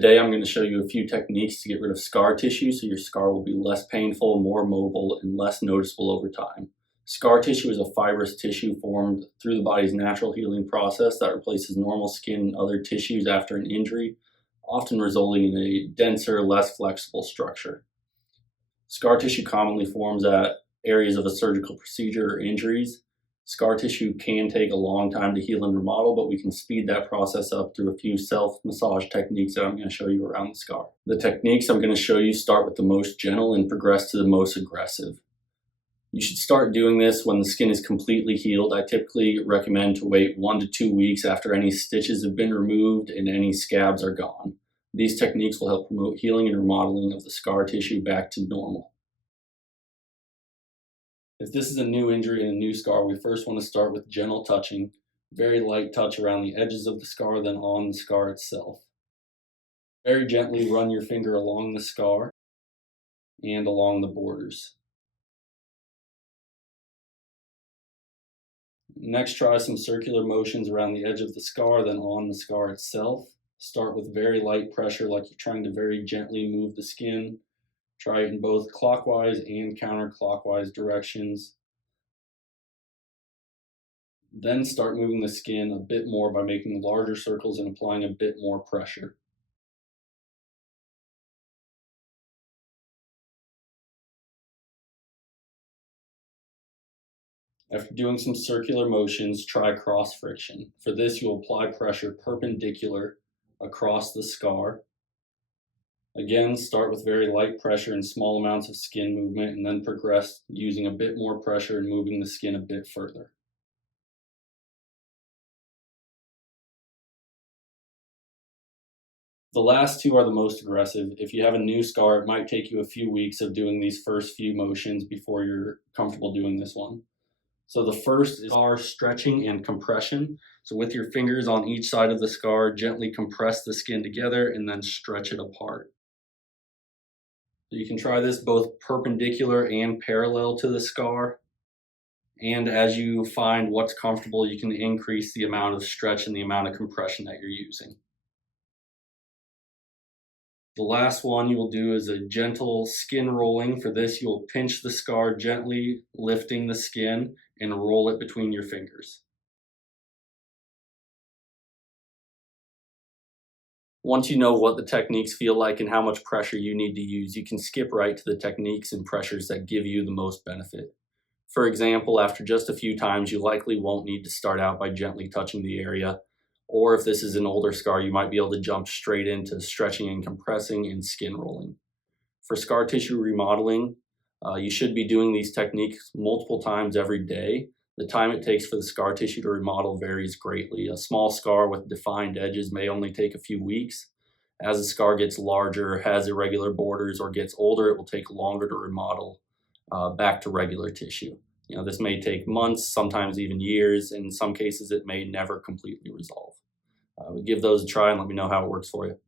Today I'm going to show you a few techniques to get rid of scar tissue so your scar will be less painful, more mobile, and less noticeable over time. Scar tissue is a fibrous tissue formed through the body's natural healing process that replaces normal skin and other tissues after an injury, often resulting in a denser, less flexible structure. Scar tissue commonly forms at areas of a surgical procedure or injuries. Scar tissue can take a long time to heal and remodel, but we can speed that process up through a few self-massage techniques that I'm going to show you around the scar. The techniques I'm going to show you start with the most gentle and progress to the most aggressive. You should start doing this when the skin is completely healed. I typically recommend to wait 1 to 2 weeks after any stitches have been removed and any scabs are gone. These techniques will help promote healing and remodeling of the scar tissue back to normal. If this is a new injury and a new scar, we first want to start with gentle touching, very light touch around the edges of the scar, then on the scar itself. Very gently run your finger along the scar and along the borders. Next, try some circular motions around the edge of the scar, then on the scar itself. Start with very light pressure, like you're trying to very gently move the skin. Try it in both clockwise and counterclockwise directions. Then start moving the skin a bit more by making larger circles and applying a bit more pressure. After doing some circular motions, try cross friction. For this, you'll apply pressure perpendicular across the scar. Again, start with very light pressure and small amounts of skin movement, and then progress using a bit more pressure and moving the skin a bit further. The last two are the most aggressive. If you have a new scar, it might take you a few weeks of doing these first few motions before you're comfortable doing this one. So the first is scar stretching and compression. So with your fingers on each side of the scar, gently compress the skin together and then stretch it apart. You can try this both perpendicular and parallel to the scar. And as you find what's comfortable, you can increase the amount of stretch and the amount of compression that you're using. The last one you will do is a gentle skin rolling. For this, you will pinch the scar gently, lifting the skin, and roll it between your fingers. Once you know what the techniques feel like and how much pressure you need to use, you can skip right to the techniques and pressures that give you the most benefit. For example, after just a few times, you likely won't need to start out by gently touching the area. Or if this is an older scar, you might be able to jump straight into stretching and compressing and skin rolling. For scar tissue remodeling, you should be doing these techniques multiple times every day. The time it takes for the scar tissue to remodel varies greatly. A small scar with defined edges may only take a few weeks. As the scar gets larger, has irregular borders, or gets older, it will take longer to remodel back to regular tissue. This may take months, sometimes even years. In some cases, it may never completely resolve. Give those a try and let me know how it works for you.